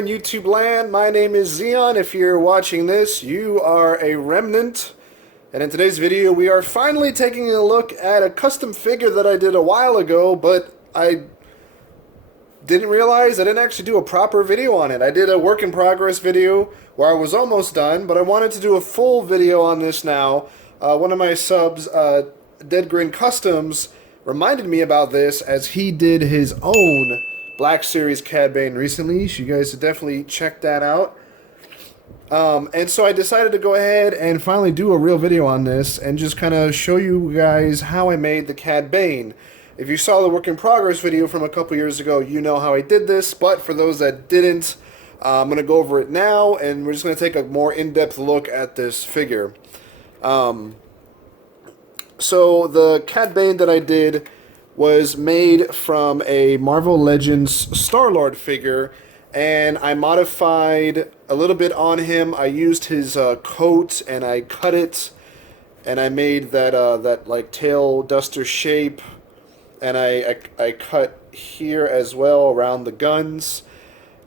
in YouTube land. My name is Zeon. If you're watching this, you are a remnant. And in today's video, we are finally taking a look at a custom figure that I did a while ago, but I didn't realize I didn't actually do a proper video on it. I did a work in progress video where I was almost done, but I wanted to do a full video on this now. One of my subs, Dead Grin Customs, reminded me about this as he did his own Black Series Cad Bane recently, so you guys should definitely check that out. And so I decided to go ahead and finally do a real video on this and just kind of show you guys how I made the Cad Bane. If you saw the work in progress video from a couple years ago, you know how I did this, but for those that didn't, I'm going to go over it now, and we're just going to take a more in-depth look at this figure. So the Cad Bane that I did was made from a Marvel Legends Star-Lord figure, and I modified a little bit on him. I used his coat and I cut it, and I made that like tail duster shape, and I cut here as well around the guns.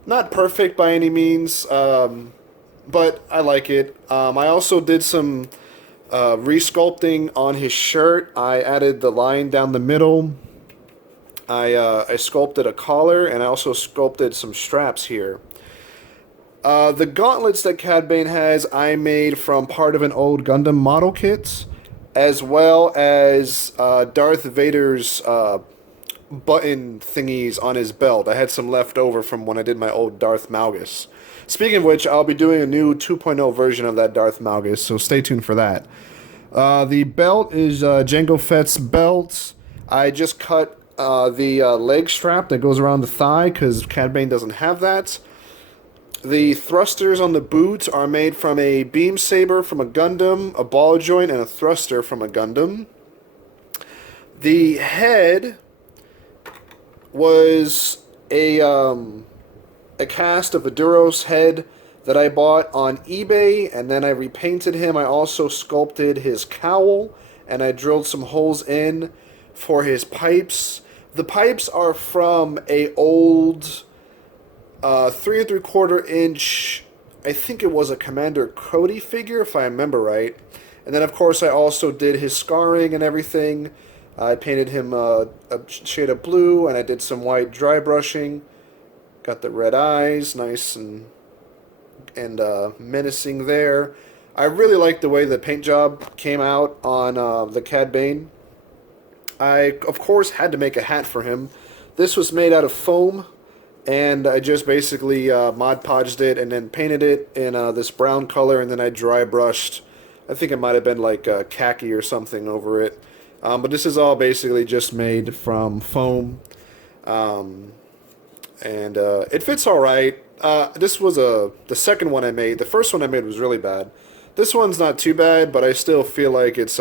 Not perfect by any means, but I like it. I also did some resculpting on his shirt. I added the line down the middle. I sculpted a collar, and I also sculpted some straps here. The gauntlets that Cad Bane has, I made from part of an old Gundam model kit, as well as Darth Vader's button thingies on his belt. I had some left over from when I did my old Darth Malgus. Speaking of which, I'll be doing a new 2.0 version of that Darth Malgus, so stay tuned for that. The belt is Jango Fett's belt. I just cut the leg strap that goes around the thigh because Cad Bane doesn't have that. The thrusters on the boot are made from a beam saber from a Gundam, a ball joint, and a thruster from a Gundam. The head was a cast of a Duros head that I bought on eBay, and then I repainted him. I also sculpted his cowl, and I drilled some holes in for his pipes. The pipes are from a old 3 3/4 inch, I think it was a Commander Cody figure, if I remember right. And then, of course, I also did his scarring and everything. I painted him a shade of blue, and I did some white dry brushing. Got the red eyes, nice and menacing there. I really like the way the paint job came out on the Cad Bane. I, of course, had to make a hat for him. This was made out of foam, and I just basically Mod Podged it and then painted it in this brown color, and then I dry brushed, I think it might have been like khaki or something over it. But this is all basically just made from foam, and it fits alright. This was the second one I made. The first one I made was really bad. This one's not too bad, but I still feel like it's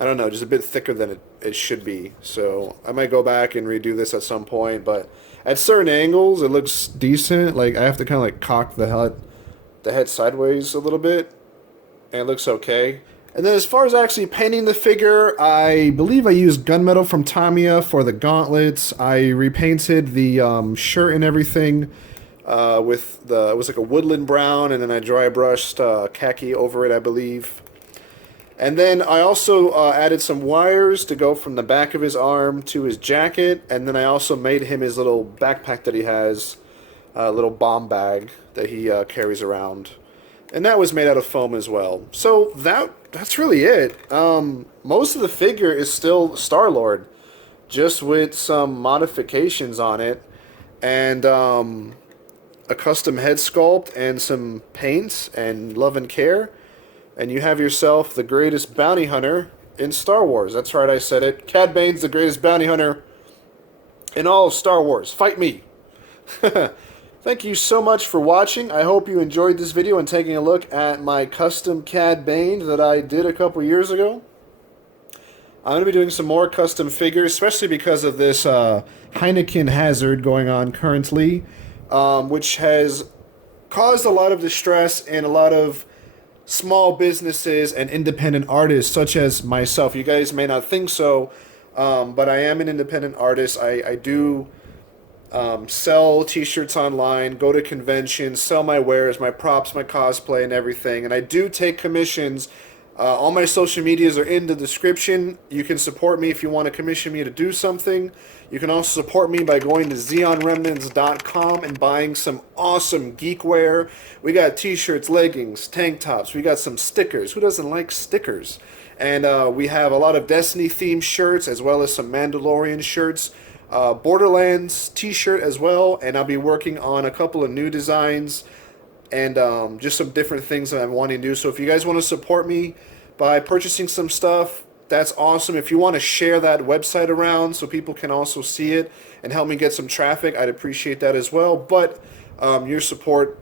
I don't know, just a bit thicker than it should be. So I might go back and redo this at some point, but at certain angles it looks decent. Like I have to kind of like cock the head sideways a little bit, and it looks okay. And then as far as actually painting the figure, I believe I used gunmetal from Tamiya for the gauntlets. I repainted the shirt and everything with it was like a woodland brown, and then I dry brushed khaki over it, I believe. And then I also added some wires to go from the back of his arm to his jacket, and then I also made him his little backpack that he has, a little bomb bag that he carries around. And that was made out of foam as well. So that's really it. Most of the figure is still Star-Lord, just with some modifications on it, and a custom head sculpt and some paints and love and care. And you have yourself the greatest bounty hunter in Star Wars. That's right, I said it. Cad Bane's the greatest bounty hunter in all of Star Wars. Fight me! Thank you so much for watching. I hope you enjoyed this video and taking a look at my custom Cad Bane that I did a couple years ago. I'm going to be doing some more custom figures, especially because of this Heineken hazard going on currently, which has caused a lot of distress and a lot of small businesses and independent artists such as myself. You guys may not think so, but I am an independent artist. I do sell t-shirts online, go to conventions, sell my wares, my props, my cosplay, and everything. And I do take commissions. All my social medias are in the description. You can support me if you want to commission me to do something. You can also support me by going to Zeonremnants.com and buying some awesome geekware. We got t-shirts, leggings, tank tops. We got some stickers. Who doesn't like stickers? And we have a lot of Destiny-themed shirts as well as some Mandalorian shirts. Borderlands t-shirt as well. And I'll be working on a couple of new designs and just some different things that I'm wanting to do. So if you guys want to support me by purchasing some stuff, that's awesome. If you want to share that website around so people can also see it and help me get some traffic, I'd appreciate that as well. But your support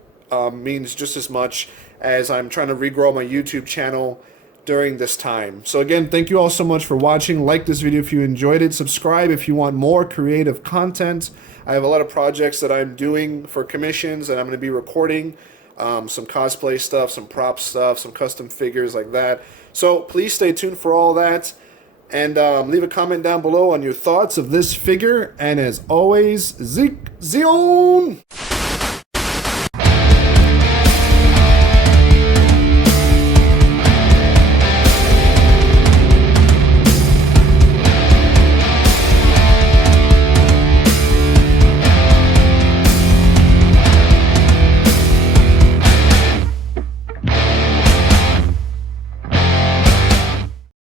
means just as much as I'm trying to regrow my YouTube channel during this time. So again, thank you all so much for watching. Like this video if you enjoyed it. Subscribe if you want more creative content. I have a lot of projects that I'm doing for commissions and I'm going to be recording. Some cosplay stuff, some prop stuff, some custom figures like that. So please stay tuned for all that. And leave a comment down below on your thoughts of this figure. And as always, Zeon!